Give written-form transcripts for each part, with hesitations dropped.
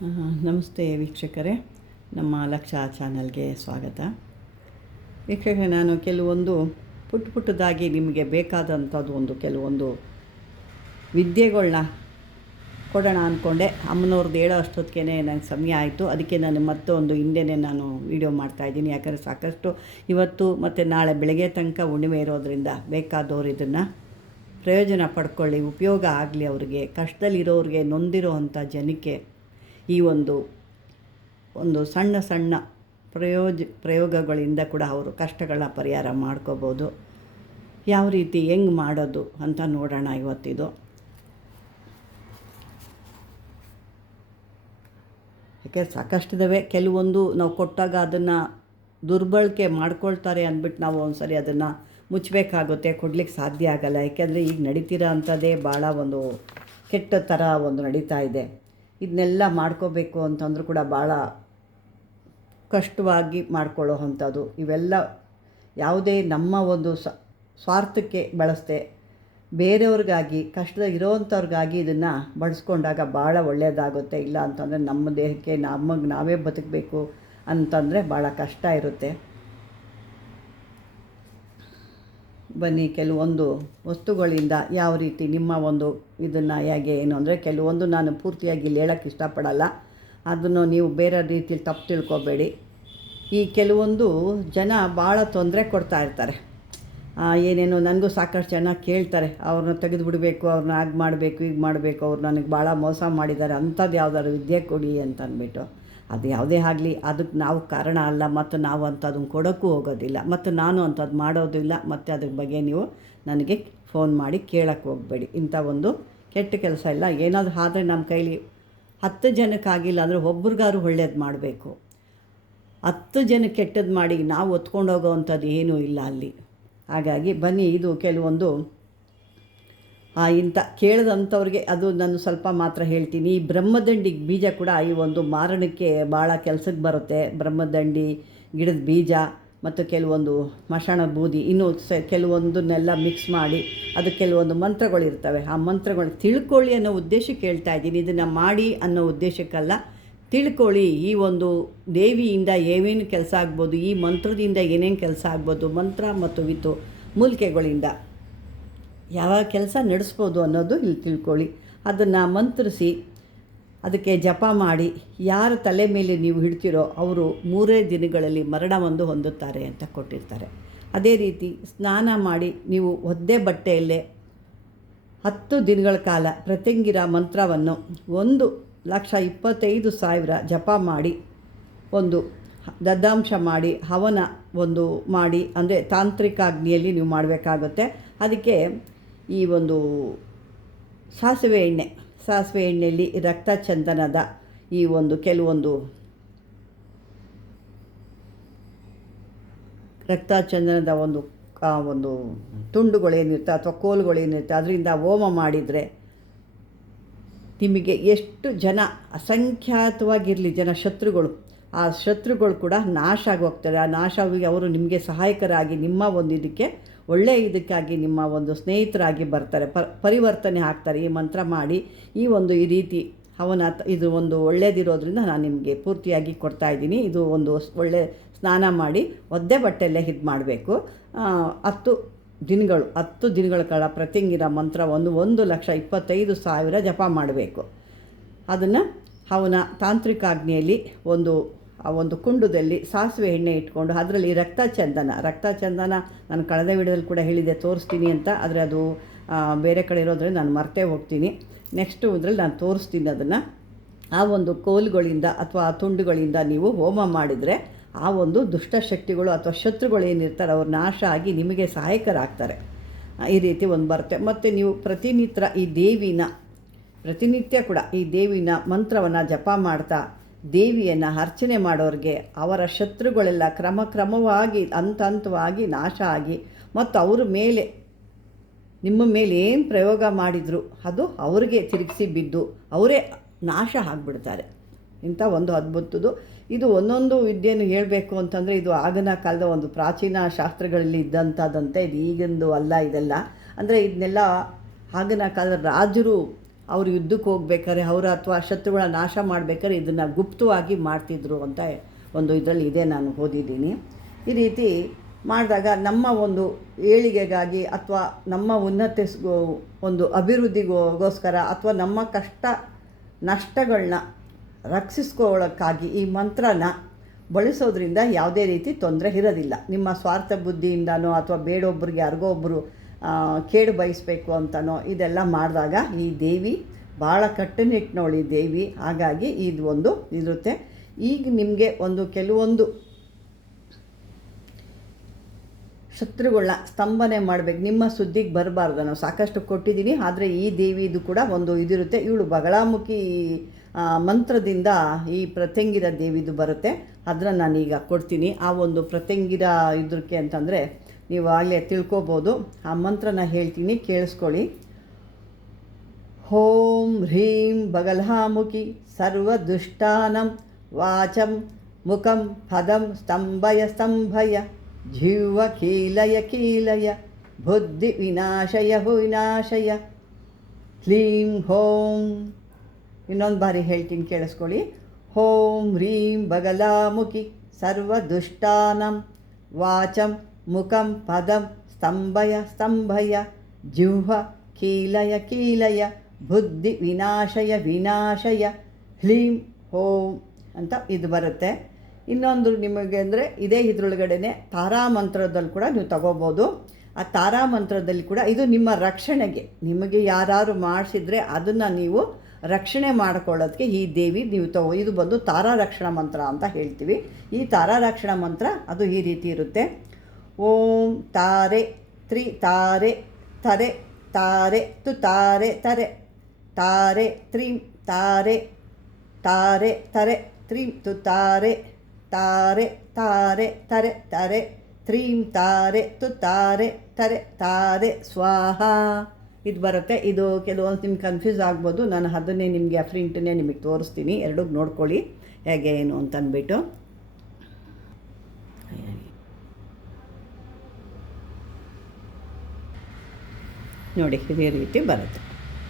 ನಮಸ್ತೆ ವೀಕ್ಷಕರೇ, ನಮ್ಮ ಲಕ್ಷ್ಯ ಚಾನಲ್ಗೆ ಸ್ವಾಗತ. ವೀಕ್ಷಕರೇ, ನಾನು ಕೆಲವೊಂದು ಪುಟ್ಟದಾಗಿ ನಿಮಗೆ ಬೇಕಾದಂಥದ್ದು ಕೆಲವೊಂದು ವಿದ್ಯೆಗಳನ್ನ ಕೊಡೋಣ ಅಂದ್ಕೊಂಡೆ. ಅಮ್ಮನವ್ರದ್ದು ಹೇಳೋ ಅಷ್ಟೊತ್ತಿಗೆ ನನಗೆ ಸಮಯ ಆಯಿತು. ಅದಕ್ಕೆ ನಾನು ಮತ್ತೊಂದು ಹಿಂದೆನೇ ನಾನು ವೀಡಿಯೋ ಮಾಡ್ತಾಯಿದ್ದೀನಿ. ಯಾಕಂದರೆ ಸಾಕಷ್ಟು ಇವತ್ತು ಮತ್ತು ನಾಳೆ ಬೆಳಗ್ಗೆ ತನಕ ಹುಣ್ಣಿಮೆ ಇರೋದರಿಂದ ಬೇಕಾದವರು ಇದನ್ನು ಪ್ರಯೋಜನ ಪಡ್ಕೊಳ್ಳಿ, ಉಪಯೋಗ ಆಗಲಿ. ಅವರಿಗೆ ಕಷ್ಟದಲ್ಲಿರೋರಿಗೆ, ನೊಂದಿರೋ ಜನಕ್ಕೆ ಈ ಒಂದು ಸಣ್ಣ ಪ್ರಯೋಗಗಳಿಂದ ಕೂಡ ಅವರು ಕಷ್ಟಗಳನ್ನ ಪರಿಹಾರ ಮಾಡ್ಕೋಬೋದು. ಯಾವ ರೀತಿ ಹೆಂಗೆ ಮಾಡೋದು ಅಂತ ನೋಡೋಣ ಇವತ್ತಿದು. ಯಾಕೆ ಸಾಕಷ್ಟಿದ್ದಾವೆ. ಕೆಲವೊಂದು ನಾವು ಕೊಟ್ಟಾಗ ಅದನ್ನು ದುರ್ಬಳಕೆ ಮಾಡ್ಕೊಳ್ತಾರೆ ಅಂದ್ಬಿಟ್ಟು ನಾವು ಒಂದು ಸರಿ ಅದನ್ನು ಮುಚ್ಚಬೇಕಾಗುತ್ತೆ, ಕೊಡ್ಲಿಕ್ಕೆ ಸಾಧ್ಯ ಆಗಲ್ಲ. ಯಾಕೆಂದರೆ ಈಗ ನಡೀತಿರೋ ಅಂಥದ್ದೇ ಭಾಳ ಒಂದು ಕೆಟ್ಟ ಥರ ನಡೀತಾ ಇದೆ. ಇದನ್ನೆಲ್ಲ ಮಾಡ್ಕೋಬೇಕು ಅಂತಂದ್ರೂ ಕೂಡ ಭಾಳ ಕಷ್ಟವಾಗಿ ಮಾಡ್ಕೊಳ್ಳೋ ಅಂಥದ್ದು. ಇವೆಲ್ಲ ಯಾವುದೇ ನಮ್ಮ ಒಂದು ಸ್ವಾರ್ಥಕ್ಕೆ ಬಳಸದೆ ಬೇರೆಯವ್ರಿಗಾಗಿ, ಕಷ್ಟದಾಗ ಇರೋವಂಥವ್ರಿಗಾಗಿ ಇದನ್ನು ಬಳಸ್ಕೊಂಡಾಗ ಭಾಳ ಒಳ್ಳೆಯದಾಗುತ್ತೆ. ಇಲ್ಲ ಅಂತಂದರೆ ನಮ್ಮ ದೇಹಕ್ಕೆ ನಮಗೆ ನಾವೇ ಬದುಕಬೇಕು ಅಂತಂದರೆ ಭಾಳ ಕಷ್ಟ ಇರುತ್ತೆ. ಬನ್ನಿ, ಕೆಲವೊಂದು ವಸ್ತುಗಳಿಂದ ಯಾವ ರೀತಿ ನಿಮ್ಮ ಇದನ್ನು ಹೇಗೆ ಏನು ಅಂದರೆ, ಕೆಲವೊಂದು ನಾನು ಪೂರ್ತಿಯಾಗಿ ಇಲ್ಲಿ ಹೇಳೋಕ್ಕೆ ಇಷ್ಟಪಡಲ್ಲ. ಅದನ್ನು ನೀವು ಬೇರೆ ರೀತಿಯಲ್ಲಿ ತಪ್ಪು ತಿಳ್ಕೊಬೇಡಿ. ಈ ಕೆಲವೊಂದು ಜನ ಭಾಳ ತೊಂದರೆ ಕೊಡ್ತಾ ಇರ್ತಾರೆ. ಏನೇನು ನನಗೂ ಸಾಕಷ್ಟು ಜನ ಕೇಳ್ತಾರೆ, ಅವ್ರನ್ನ ತೆಗೆದುಬಿಡಬೇಕು, ಅವ್ರನ್ನ ಹಾಗೆ ಮಾಡಬೇಕು, ಈಗ ಮಾಡಬೇಕು, ಅವ್ರು ನನಗೆ ಭಾಳ ಮೋಸ ಮಾಡಿದ್ದಾರೆ, ಅಂಥದ್ದು ಯಾವ್ದಾದ್ರು ವಿದ್ಯೆ ಕೊಡಿ ಅಂತ ಅಂದ್ಬಿಟ್ಟು. ಅದು ಯಾವುದೇ ಆಗಲಿ, ಅದಕ್ಕೆ ನಾವು ಕಾರಣ ಅಲ್ಲ, ಮತ್ತು ನಾವು ಅಂಥದ್ದನ್ನು ಕೊಡೋಕ್ಕೂ ಹೋಗೋದಿಲ್ಲ, ಮತ್ತು ನಾನು ಅಂಥದ್ದು ಮಾಡೋದಿಲ್ಲ. ಮತ್ತು ಅದ್ರ ಬಗ್ಗೆ ನೀವು ನನಗೆ ಫೋನ್ ಮಾಡಿ ಕೇಳೋಕ್ಕೆ ಹೋಗಬೇಡಿ. ಇಂಥ ಒಂದು ಕೆಟ್ಟ ಕೆಲಸ ಇಲ್ಲ. ಏನಾದರೂ ಆದರೆ ನಮ್ಮ ಕೈಲಿ 10 ಜನಕ್ಕಾಗಿಲ್ಲ ಅಂದರೆ ಒಬ್ರಿಗಾರು ಒಳ್ಳೇದು ಮಾಡಬೇಕು. 10 ಜನಕ್ಕೆ ಕೆಟ್ಟದ್ದು ಮಾಡಿ ನಾವು ಹೊತ್ಕೊಂಡು ಹೋಗೋವಂಥದ್ದು ಏನೂ ಇಲ್ಲ ಅಲ್ಲಿ. ಹಾಗಾಗಿ ಬನ್ನಿ, ಇದು ಕೆಲವೊಂದು ಇಂಥ ಕೇಳಿದಂಥವ್ರಿಗೆ ಅದು ನಾನು ಸ್ವಲ್ಪ ಮಾತ್ರ ಹೇಳ್ತೀನಿ. ಈ ಬ್ರಹ್ಮದಂಡಿ ಬೀಜ ಕೂಡ ಈ ಒಂದು ಮಾರಣಕ್ಕೆ ಭಾಳ ಕೆಲಸಕ್ಕೆ ಬರುತ್ತೆ. ಬ್ರಹ್ಮದಂಡಿ ಗಿಡದ ಬೀಜ ಮತ್ತು ಕೆಲವೊಂದು ಮಶಾಣ ಬೂದಿ, ಇನ್ನೂ ಕೆಲವೊಂದನ್ನೆಲ್ಲ ಮಿಕ್ಸ್ ಮಾಡಿ ಅದು ಕೆಲವೊಂದು ಮಂತ್ರಗಳಿರ್ತವೆ. ಆ ಮಂತ್ರಗಳು ತಿಳ್ಕೊಳ್ಳಿ ಅನ್ನೋ ಉದ್ದೇಶಕ್ಕೆ ಹೇಳ್ತಾ ಇದ್ದೀನಿ. ಇದನ್ನು ಮಾಡಿ ಅನ್ನೋ ಉದ್ದೇಶಕ್ಕಲ್ಲ, ತಿಳ್ಕೊಳ್ಳಿ. ಈ ಒಂದು ದೇವಿಯಿಂದ ಏನೇನು ಕೆಲಸ ಆಗ್ಬೋದು, ಈ ಮಂತ್ರದಿಂದ ಏನೇನು ಕೆಲಸ ಆಗ್ಬೋದು, ಮಂತ್ರ ಮತ್ತು ಮೂಲಿಕೆಗಳಿಂದ ಯಾವ ಕೆಲಸ ನಡೆಸ್ಬೋದು ಅನ್ನೋದು ಇಲ್ಲಿ ತಿಳ್ಕೊಳ್ಳಿ. ಅದನ್ನು ಮಂತ್ರಿಸಿ ಅದಕ್ಕೆ ಜಪ ಮಾಡಿ ಯಾರ ತಲೆ ಮೇಲೆ ನೀವು ಹಿಡ್ತಿರೋ ಅವರು 3 ದಿನಗಳಲ್ಲಿ ಮರಣ ಹೊಂದುತ್ತಾರೆ ಅಂತ ಕೊಟ್ಟಿರ್ತಾರೆ. ಅದೇ ರೀತಿ ಸ್ನಾನ ಮಾಡಿ ನೀವು ಒದ್ದೆ ಬಟ್ಟೆಯಲ್ಲೇ 10 ದಿನಗಳ ಕಾಲ ಪ್ರತ್ಯಂಗಿರ ಮಂತ್ರವನ್ನು 1,25,000 ಜಪ ಮಾಡಿ ಒಂದು ದದ್ದಾಂಶ ಮಾಡಿ ಹವನ ಮಾಡಿ, ಅಂದರೆ ತಾಂತ್ರಿಕ ಅಗ್ನಿಯಲ್ಲಿ ನೀವು ಮಾಡಬೇಕಾಗುತ್ತೆ. ಅದಕ್ಕೆ ಈ ಒಂದು ಸಾಸಿವೆ ಎಣ್ಣೆಯಲ್ಲಿ ರಕ್ತ ಚಂದನದ ಈ ಕೆಲವೊಂದು ರಕ್ತ ಚಂದನದ ಒಂದು ತುಂಡುಗಳೇನಿರುತ್ತೆ ಅಥವಾ ಕೋಲುಗಳೇನಿರುತ್ತೆ ಅದರಿಂದ ಹೋಮ ಮಾಡಿದರೆ ನಿಮಗೆ ಎಷ್ಟು ಜನ ಅಸಂಖ್ಯಾತವಾಗಿರಲಿ ಶತ್ರುಗಳು, ಆ ಶತ್ರುಗಳು ಕೂಡ ನಾಶ ಆಗಿ ಹೋಗ್ತಾರೆ. ಆ ನಾಶ ಆಗಿ ಅವರು ನಿಮಗೆ ಸಹಾಯಕರಾಗಿ ನಿಮ್ಮ ಇದಕ್ಕೆ ಒಳ್ಳೆಯ ಇದಕ್ಕಾಗಿ ನಿಮ್ಮ ಸ್ನೇಹಿತರಾಗಿ ಬರ್ತಾರೆ, ಪರಿವರ್ತನೆ ಆಗ್ತಾರೆ. ಈ ಮಂತ್ರ ಮಾಡಿ ಈ ರೀತಿ ಹವನ ಇದು ಒಳ್ಳೆಯದಿರೋದ್ರಿಂದ ನಾನು ನಿಮಗೆ ಪೂರ್ತಿಯಾಗಿ ಕೊಡ್ತಾಯಿದ್ದೀನಿ. ಇದು ಒಳ್ಳೆ ಸ್ನಾನ ಮಾಡಿ ಒದ್ದೆ ಬಟ್ಟೆಯಲ್ಲೇ ಇದು ಮಾಡಬೇಕು. 10 ದಿನಗಳ ಕಾಲ ಪ್ರತ್ಯಂಗಿರ ಮಂತ್ರ 1,25,000 ಜಪ ಮಾಡಬೇಕು. ಅದನ್ನು ಹವನ ತಾಂತ್ರಿಕಾಗ್ನಿಯಲ್ಲಿ ಒಂದು ಕುಂಡದಲ್ಲಿ ಸಾಸಿವೆ ಎಣ್ಣೆ ಇಟ್ಕೊಂಡು ಅದರಲ್ಲಿ ರಕ್ತ ಚಂದನ ನಾನು ಕಳೆದ ವಿಡಿಯೋದಲ್ಲಿ ಕೂಡ ಹೇಳಿದೆ, ತೋರಿಸ್ತೀನಿ ಅಂತ. ಆದರೆ ಅದು ಬೇರೆ ಕಡೆ ಇರೋದ್ರಿಂದ ನಾನು ಮರ್ತೇ ಹೋಗ್ತೀನಿ. ನೆಕ್ಸ್ಟು ಇದರಲ್ಲಿ ನಾನು ತೋರಿಸ್ತೀನಿ ಅದನ್ನು. ಆ ಕೋಲುಗಳಿಂದ ಅಥವಾ ಆ ತುಂಡುಗಳಿಂದ ನೀವು ಹೋಮ ಮಾಡಿದರೆ ಆ ದುಷ್ಟಶಕ್ತಿಗಳು ಅಥವಾ ಶತ್ರುಗಳು ಏನಿರ್ತಾರೆ ಅವ್ರು ನಾಶ ಆಗಿ ನಿಮಗೆ ಸಹಾಯಕರಾಗ್ತಾರೆ. ಈ ರೀತಿ ಬರುತ್ತೆ. ಮತ್ತು ನೀವು ಪ್ರತಿನಿತ್ಯ ಕೂಡ ಈ ದೇವಿನ ಮಂತ್ರವನ್ನು ಜಪ ಮಾಡ್ತಾ ದೇವಿಯನ್ನು ಅರ್ಚನೆ ಮಾಡೋರಿಗೆ ಅವರ ಶತ್ರುಗಳೆಲ್ಲ ಕ್ರಮವಾಗಿ ಹಂತವಾಗಿ ನಾಶ ಆಗಿ ಮತ್ತು ಅವರ ಮೇಲೆ ನಿಮ್ಮ ಮೇಲೆ ಏನು ಪ್ರಯೋಗ ಮಾಡಿದ್ರು ಅದು ಅವರಿಗೆ ತಿರುಗಿಸಿ ಬಿದ್ದು ಅವರೇ ನಾಶ ಆಗಿಬಿಡ್ತಾರೆ. ಇಂಥ ಅದ್ಭುತದ್ದು ಇದು. ಒಂದೊಂದು ವಿದ್ಯೆಯನ್ನು ಹೇಳಬೇಕು ಅಂತಂದರೆ ಇದು ಆಗಿನ ಕಾಲದ ಪ್ರಾಚೀನ ಶಾಸ್ತ್ರಗಳಲ್ಲಿ ಇದ್ದಂಥದ್ದಂತೆ, ಇದು ಈಗಿಂದು ಅಲ್ಲ ಇದೆಲ್ಲ. ಅಂದರೆ ಇದನ್ನೆಲ್ಲ ಆಗಿನ ಕಾಲದ ರಾಜರು ಅವರು ಯುದ್ಧಕ್ಕೆ ಹೋಗ್ಬೇಕಾದ್ರೆ ಅವರು ಅಥವಾ ಶತ್ರುಗಳ ನಾಶ ಮಾಡಬೇಕಾದ್ರೆ ಇದನ್ನು ಗುಪ್ತವಾಗಿ ಮಾಡ್ತಿದ್ರು ಅಂತ ಒಂದು ಇದರಲ್ಲಿ ಇದೆ, ನಾನು ಓದಿದ್ದೀನಿ. ಈ ರೀತಿ ಮಾಡಿದಾಗ ನಮ್ಮ ಒಂದು ಏಳಿಗೆಗಾಗಿ ಅಥವಾ ನಮ್ಮ ಒಂದು ಅಭಿವೃದ್ಧಿಗೋಸ್ಕರ ಅಥವಾ ನಮ್ಮ ಕಷ್ಟ ನಷ್ಟಗಳನ್ನ ರಕ್ಷಿಸ್ಕೊಳ್ಳೋಕ್ಕಾಗಿ ಈ ಮಂತ್ರನ ಬಳಸೋದ್ರಿಂದ ಯಾವುದೇ ರೀತಿ ತೊಂದರೆ ಇರೋದಿಲ್ಲ. ನಿಮ್ಮ ಸ್ವಾರ್ಥ ಬುದ್ಧಿಯಿಂದನೋ ಅಥವಾ ಬೇಡೊಬ್ಬರಿಗೆ ಯಾರಿಗೋ ಒಬ್ಬರು ಕೇಡು ಬಯಸಬೇಕು ಅಂತನೋ ಇದೆಲ್ಲ ಮಾಡಿದಾಗ ಈ ದೇವಿ ಭಾಳ ಕಟ್ಟುನಿಟ್ಟಿನೋಳಿ ದೇವಿ. ಹಾಗಾಗಿ ಇದು ಒಂದು ಇರುತ್ತೆ. ಈಗ ನಿಮಗೆ ಕೆಲವೊಂದು ಶತ್ರುಗಳನ್ನ ಸ್ತಂಭನೆ ಮಾಡಬೇಕು, ನಿಮ್ಮ ಸುದ್ದಿಗೆ ಬರಬಾರ್ದು. ನಾವು ಸಾಕಷ್ಟು ಕೊಟ್ಟಿದ್ದೀನಿ, ಆದರೆ ಈ ದೇವಿದು ಕೂಡ ಒಂದು ಇದಿರುತ್ತೆ. ಇವಳು ಬಗಳಾಮುಖಿ ಮಂತ್ರದಿಂದ ಈ ಪ್ರತ್ಯಂಗಿರ ದೇವಿದು ಬರುತ್ತೆ, ಅದನ್ನು ನಾನೀಗ ಕೊಡ್ತೀನಿ. ಆ ಒಂದು ಪ್ರತ್ಯಂಗಿರ ಇದಕ್ಕೆ ಅಂತಂದರೆ ನೀವು ಆಗಲೇ ತಿಳ್ಕೊಬೋದು. ಆ ಮಂತ್ರನ ಹೇಳ್ತೀನಿ, ಕೇಳಿಸ್ಕೊಳ್ಳಿ. ಓಂ ಹ್ರೀಂ ಬಗಲಾಮುಖಿ ಸರ್ವದುಷ್ಟಾನಂ ವಾಚಂ ಮುಖಂ ಪದಂ ಸ್ತಂಭಯ ಜಿಹ್ವ ಕೀಲಯ ಬುದ್ಧಿ ವಿನಾಶಯ ಕ್ಲೀಂ ಹೋಂ. ಇನ್ನೊಂದು ಬಾರಿ ಹೇಳ್ತೀನಿ, ಕೇಳಿಸ್ಕೊಳ್ಳಿ. ಓಂ ಹ್ರೀಂ ಬಗಲಾಮುಖಿ ಸರ್ವದುಷ್ಟಾನಂ ವಾಚಂ ಮುಖಂ ಪದಂ ಸ್ತಂಭಯ ಜಿಹ್ವ ಕೀಲಯ ಬುದ್ಧಿ ವಿನಾಶಯ ಕ್ಲೀಂ ಹೋಂ ಅಂತ ಇದು ಬರುತ್ತೆ. ಇನ್ನೊಂದು ನಿಮಗೆ ಅಂದರೆ ಇದೇ ಇದರೊಳಗಡೆ ತಾರಾಮಂತ್ರದಲ್ಲಿ ಕೂಡ ನೀವು ತಗೋಬೋದು. ಆ ತಾರಾಮಂತ್ರದಲ್ಲಿ ಕೂಡ ಇದು ನಿಮ್ಮ ರಕ್ಷಣೆಗೆ, ನಿಮಗೆ ಯಾರು ಮಾಡಿಸಿದರೆ ಅದನ್ನು ನೀವು ರಕ್ಷಣೆ ಮಾಡಿಕೊಳ್ಳೋದಕ್ಕೆ ಈ ದೇವಿ ನೀವು ಇದು ಬಂದು ತಾರಾ ರಕ್ಷಣಾ ಮಂತ್ರ ಅಂತ ಹೇಳ್ತೀವಿ. ಈ ತಾರಾ ರಕ್ಷಣಾ ಮಂತ್ರ ಅದು ಈ ರೀತಿ ಇರುತ್ತೆ. ಓಂ ತಾರೆ ತ್ರಿ ತಾರೆ ತರೆ ತಾರೆ ತು ತಾರೆ ತರೆ ತಾರೆ ತ್ರೀಂ ತಾರೆ ತಾರೆ ತರೆ ತ್ರೀಂ ತು ತಾರೆ ತಾರೆ ತರೆ ತರೆ ತ್ರೀಂ ತಾರೆ ತು ತಾರೆ ತರೆ ತಾರೆ ಸ್ವಾಹ. ಇದು ಬರುತ್ತೆ. ಇದು ಕೆಲವೊಂದು ನಿಮ್ಗೆ ಕನ್ಫ್ಯೂಸ್ ಆಗ್ಬೋದು. ನಾನು ಅದನ್ನೇ ನಿಮಗೆ ಆ ಪ್ರಿಂಟನ್ನೇ ನಿಮಗೆ ತೋರಿಸ್ತೀನಿ, ಎರಡೂ ನೋಡ್ಕೊಳ್ಳಿ ಹೇಗೆ ಏನು ಅಂತಂದ್ಬಿಟ್ಟು. ನೋಡಿ ಇದೇ ರೀತಿ ಬರುತ್ತೆ.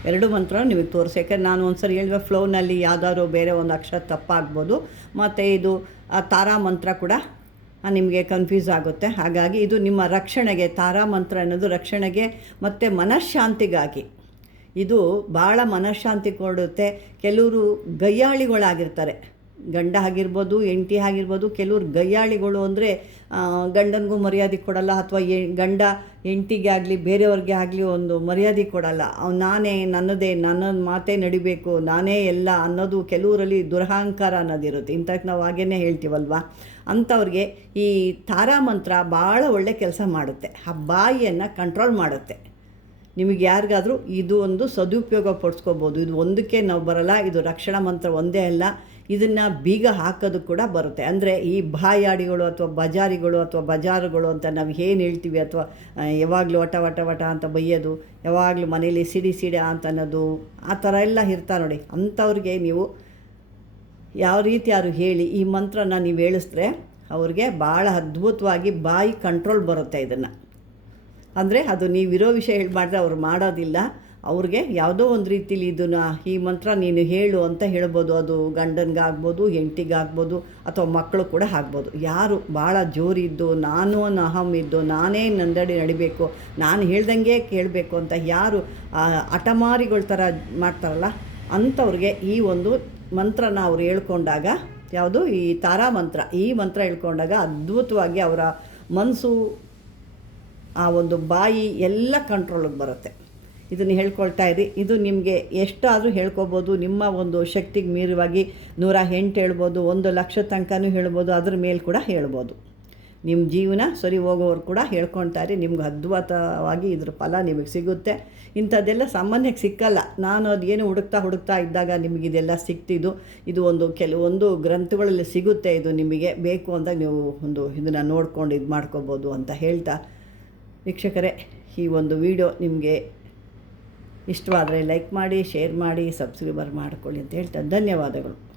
ಎರಡು ಮಂತ್ರ ನಿಮಗೆ ತೋರಿಸಿ, ಯಾಕಂದ್ರೆ ನಾನು ಒಂದು ಸರಿ ಹೇಳಿದ ಫ್ಲೋನಲ್ಲಿ ಯಾವುದಾದ್ರು ಬೇರೆ ಒಂದು ಅಕ್ಷರ ತಪ್ಪಾಗ್ಬೋದು, ಮತ್ತು ಇದು ತಾರಾ ಮಂತ್ರ ಕೂಡ ನಿಮಗೆ ಕನ್ಫ್ಯೂಸ್ ಆಗುತ್ತೆ. ಹಾಗಾಗಿ ಇದು ನಿಮ್ಮ ರಕ್ಷಣೆಗೆ, ತಾರಾ ಮಂತ್ರ ಅನ್ನೋದು ರಕ್ಷಣೆಗೆ ಮತ್ತು ಮನಃಶಾಂತಿಗಾಗಿ. ಇದು ಭಾಳ ಮನಃಶಾಂತಿ ಕೊಡುತ್ತೆ. ಕೆಲವರು ಗಯ್ಯಾಳಿಗಳಾಗಿರ್ತಾರೆ, ಗಂಡ ಆಗಿರ್ಬೋದು ಹೆಂಡತಿ ಆಗಿರ್ಬೋದು. ಕೆಲವ್ರು ಗಯ್ಯಾಳಿಗಳು ಅಂದರೆ ಗಂಡನಿಗೂ ಮರ್ಯಾದೆ ಕೊಡಲ್ಲ, ಅಥವಾ ಗಂಡ ಹೆಂಡತಿಗೆ ಆಗಲಿ ಬೇರೆಯವ್ರಿಗೆ ಆಗಲಿ ಒಂದು ಮರ್ಯಾದೆ ಕೊಡಲ್ಲ. ನಾನೇ ನನ್ನದೇ, ನನ್ನ ಮಾತೇ ನಡಿಬೇಕು, ನಾನೇ ಎಲ್ಲ ಅನ್ನೋದು ಕೆಲವರಲ್ಲಿ ದುರಹಂಕಾರ ಅನ್ನೋದಿರುತ್ತೆ. ಇಂಥಕ್ಕೆ ನಾವು ಹಾಗೇ ಹೇಳ್ತೀವಲ್ವ. ಅಂಥವ್ರಿಗೆ ಈ ತಾರಾಮಂತ್ರ ಭಾಳ ಒಳ್ಳೆ ಕೆಲಸ ಮಾಡುತ್ತೆ. ಆ ಬಾಯಿಯನ್ನು ಕಂಟ್ರೋಲ್ ಮಾಡುತ್ತೆ. ನಿಮಗೆ ಯಾರಿಗಾದರೂ ಇದು ಒಂದು ಸದುಪಯೋಗ ಪಡಿಸ್ಕೋಬೋದು. ಇದು ಒಂದಕ್ಕೆ ನಾವು ಬರಲ್ಲ, ಇದು ರಕ್ಷಣಾ ಮಂತ್ರ ಒಂದೇ ಅಲ್ಲ, ಇದನ್ನು ಬೀಗ ಹಾಕೋದು ಕೂಡ ಬರುತ್ತೆ. ಅಂದರೆ ಈ ಬಾಯಾಡಿಗಳು ಅಥವಾ ಬಜಾರಿಗಳು ಅಥವಾ ಬಜಾರುಗಳು ಅಂತ ನಾವು ಏನು ಹೇಳ್ತೀವಿ, ಅಥವಾ ಯಾವಾಗಲೂ ವಟ ಅಂತ ಬೈಯೋದು, ಯಾವಾಗಲೂ ಮನೇಲಿ ಸಿಡಿ ಅಂತ ಅನ್ನೋದು, ಆ ಥರ ಎಲ್ಲ ಇರ್ತಾರೆ ನೋಡಿ. ಅಂಥವ್ರಿಗೆ ನೀವು ಯಾವ ರೀತಿ ಯಾರು ಹೇಳಿ ಈ ಮಂತ್ರನ ನೀವು ಹೇಳಿಸಿದ್ರೆ ಅವ್ರಿಗೆ ಭಾಳ ಅದ್ಭುತವಾಗಿ ಬಾಯಿ ಕಂಟ್ರೋಲ್ ಬರುತ್ತೆ. ಇದನ್ನು ಅಂದರೆ ಅದು ನೀವಿರೋ ವಿಷಯ ಹೇಳಿ ಮಾಡಿದ್ರೆ ಅವ್ರು ಮಾಡೋದಿಲ್ಲ. ಅವ್ರಿಗೆ ಯಾವುದೋ ಒಂದು ರೀತಿಲಿ ಇದನ್ನು ಈ ಮಂತ್ರ ನೀನು ಹೇಳು ಅಂತ ಹೇಳ್ಬೋದು. ಅದು ಗಂಡನಿಗಾಗ್ಬೋದು, ಹೆಂಡತಿಗಾಗ್ಬೋದು, ಅಥವಾ ಮಕ್ಕಳು ಕೂಡ ಆಗ್ಬೋದು. ಯಾರು ಭಾಳ ಜೋರಿದ್ದು, ನಾನು ಅಹಂ ಇದ್ದು, ನಾನೇ ನಂದಡಿ ನಡಿಬೇಕು, ನಾನು ಹೇಳ್ದಂಗೆ ಕೇಳಬೇಕು ಅಂತ ಯಾರು ಹಠಮಾರಿಗಳ ಥರ ಮಾಡ್ತಾರಲ್ಲ, ಅಂಥವ್ರಿಗೆ ಈ ಒಂದು ಮಂತ್ರನ ಅವ್ರು ಹೇಳ್ಕೊಂಡಾಗ, ಯಾವುದು ಈ ತಾರಾ ಮಂತ್ರ, ಈ ಮಂತ್ರ ಹೇಳ್ಕೊಂಡಾಗ ಅದ್ಭುತವಾಗಿ ಅವರ ಮನಸ್ಸು, ಆ ಒಂದು ಬಾಯಿ ಎಲ್ಲ ಕಂಟ್ರೋಲಿಗೆ ಬರುತ್ತೆ. ಇದನ್ನು ಹೇಳ್ಕೊಳ್ತಾ ಇರಿ. ಇದು ನಿಮಗೆ ಎಷ್ಟಾದರೂ ಹೇಳ್ಕೊಬೋದು. ನಿಮ್ಮ ಒಂದು ಶಕ್ತಿಗೆ ಮೀರುವಾಗಿ 108 ಹೇಳ್ಬೋದು, 1,00,000 ತನಕನೂ ಹೇಳ್ಬೋದು, ಅದ್ರ ಮೇಲೆ ಕೂಡ ಹೇಳ್ಬೋದು. ನಿಮ್ಮ ಜೀವನ ಸರಿ ಹೋಗೋರು ಕೂಡ ಹೇಳ್ಕೊಳ್ತಾರೆ. ನಿಮ್ಗೆ ಅದ್ಭುತವಾಗಿ ಇದ್ರ ಫಲ ನಿಮಗೆ ಸಿಗುತ್ತೆ. ಇಂಥದ್ದೆಲ್ಲ ಸಾಮಾನ್ಯಕ್ಕೆ ಸಿಕ್ಕಲ್ಲ. ನಾನು ಅದೇನು ಹುಡುಕ್ತಾ ಇದ್ದಾಗ ನಿಮಗಿದೆಲ್ಲ ಸಿಕ್ತಿದ್ದು. ಇದು ಕೆಲವೊಂದು ಗ್ರಂಥಗಳಲ್ಲಿ ಸಿಗುತ್ತೆ. ಇದು ನಿಮಗೆ ಬೇಕು ಅಂದಾಗ ನೀವು ಇದನ್ನು ನೋಡ್ಕೊಂಡು ಇದು ಮಾಡ್ಕೋಬೋದು ಅಂತ ಹೇಳ್ತಾ, ವೀಕ್ಷಕರೇ, ಈ ಒಂದು ವಿಡಿಯೋ ನಿಮಗೆ ಇಷ್ಟವಾದರೆ ಲೈಕ್ ಮಾಡಿ, ಶೇರ್ ಮಾಡಿ, ಸಬ್ಸ್ಕ್ರೈಬರ್ ಮಾಡ್ಕೊಳ್ಳಿ ಅಂತ ಹೇಳ್ತಾ ಧನ್ಯವಾದಗಳು.